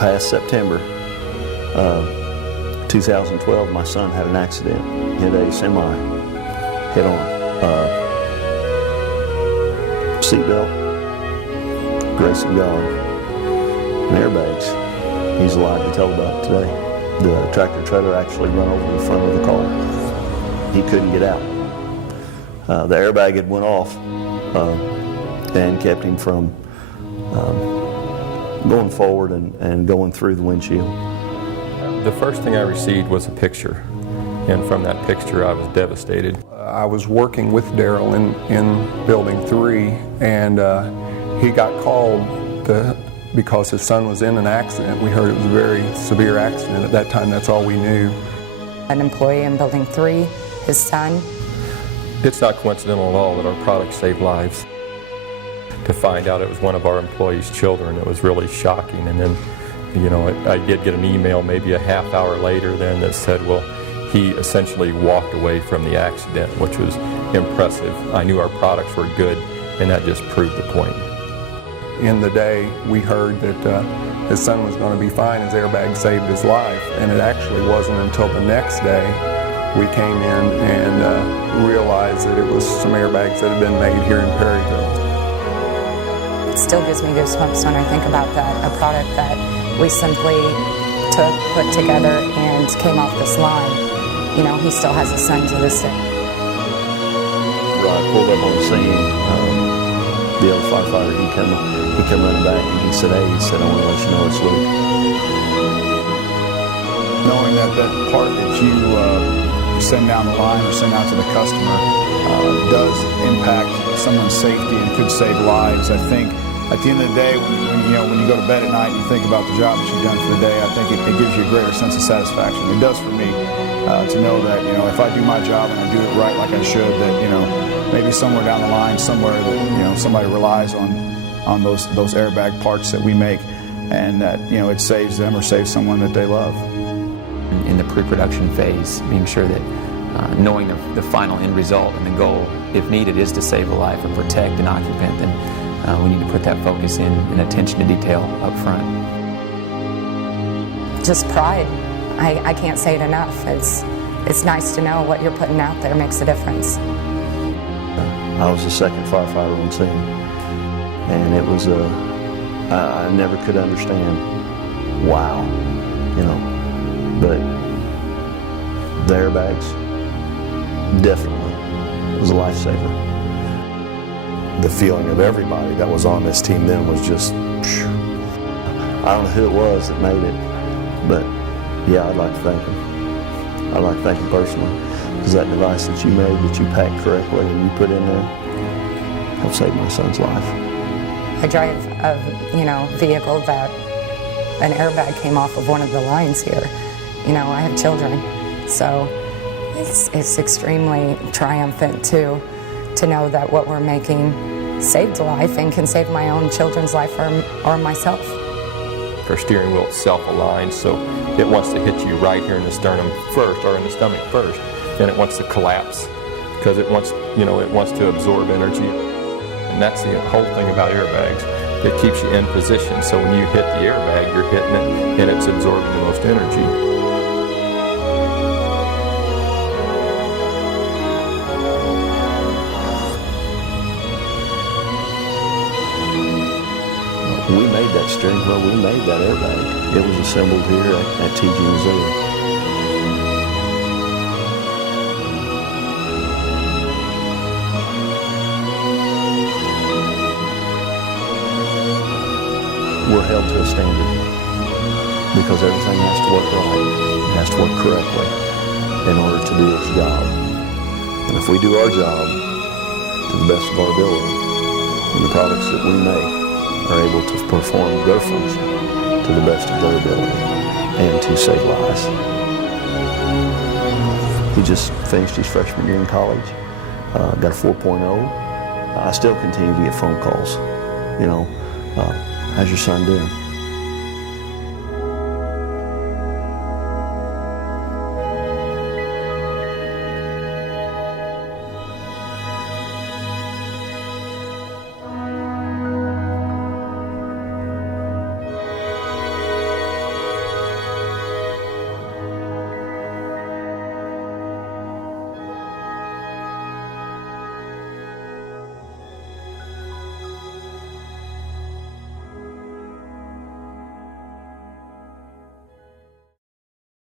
past September 2012, my son had an accident, hit a semi head-on. Seatbelt, grace of God, and airbags. He's alive to tell about it today. The tractor trailer actually run over the front of the car. He couldn't get out. The airbag had went off and kept him from going forward and going through the windshield. The first thing I received was a picture, and from that picture I was devastated. I was working with Daryl in Building 3, and he got called because his son was in an accident. We heard it was a very severe accident. At that time, that's all we knew. An employee in Building 3, his son. It's not coincidental at all that our product saved lives. To find out it was one of our employees' children, it was really shocking. And then, I did get an email maybe a half hour later then that said, well, he essentially walked away from the accident, which was impressive. I knew our products were good, and that just proved the point. In the day, we heard that his son was going to be fine, his airbag saved his life, and it actually wasn't until the next day we came in and realized that it was some airbags that had been made here in Perryville. It still gives me goosebumps when I think about that, a product that we simply put together and came off this line. He still has a son to this day. Right, pulled up on the scene. The other firefighter, he come running back and he said, "Hey," he said, "I want to let you know it's Luke." Knowing that part that you send down the line or send out to the customer does impact someone's safety and could save lives. I think at the end of the day, when you go to bed at night and you think about the job that you've done for the day, I think it gives you a greater sense of satisfaction. It does for me to know that if I do my job and I do it right like I should, that maybe somewhere down the line, somewhere that somebody relies on those airbag parts that we make, and that it saves them or saves someone that they love. In the pre-production phase, being sure that knowing the final end result and the goal, if needed, is to save a life or protect an occupant, then we need to put that focus in and attention to detail up front. Just pride. I can't say it enough. It's nice to know what you're putting out there makes a difference. I was the second firefighter on scene, and it was I never could understand. Wow, but the airbags definitely was a lifesaver. The feeling of everybody that was on this team then was just, phew. I don't know who it was that made it, but yeah, I'd like to thank him. I'd like to thank him personally, because that device that you made, that you packed correctly and you put in there, helped save my son's life. I drive a vehicle that an airbag came off of one of the lines here. I have children, so it's extremely triumphant to know that what we're making saved a life and can save my own children's life or myself. Our steering wheel is self-aligned, so it wants to hit you right here in the sternum first, or in the stomach first, and it wants to collapse because it wants to absorb energy. And that's the whole thing about airbags. It keeps you in position, so when you hit the airbag, you're hitting it and it's absorbing the most energy. We made that steering wheel, we made that airbag. It was assembled here at TG, Missouri. We're held to a standard because everything has to work right, it has to work correctly in order to do its job. And if we do our job to the best of our ability, and the products that we make are able to perform their function to the best of their ability and to save lives. He just finished his freshman year in college, got a 4.0. I still continue to get phone calls, how's your son doing?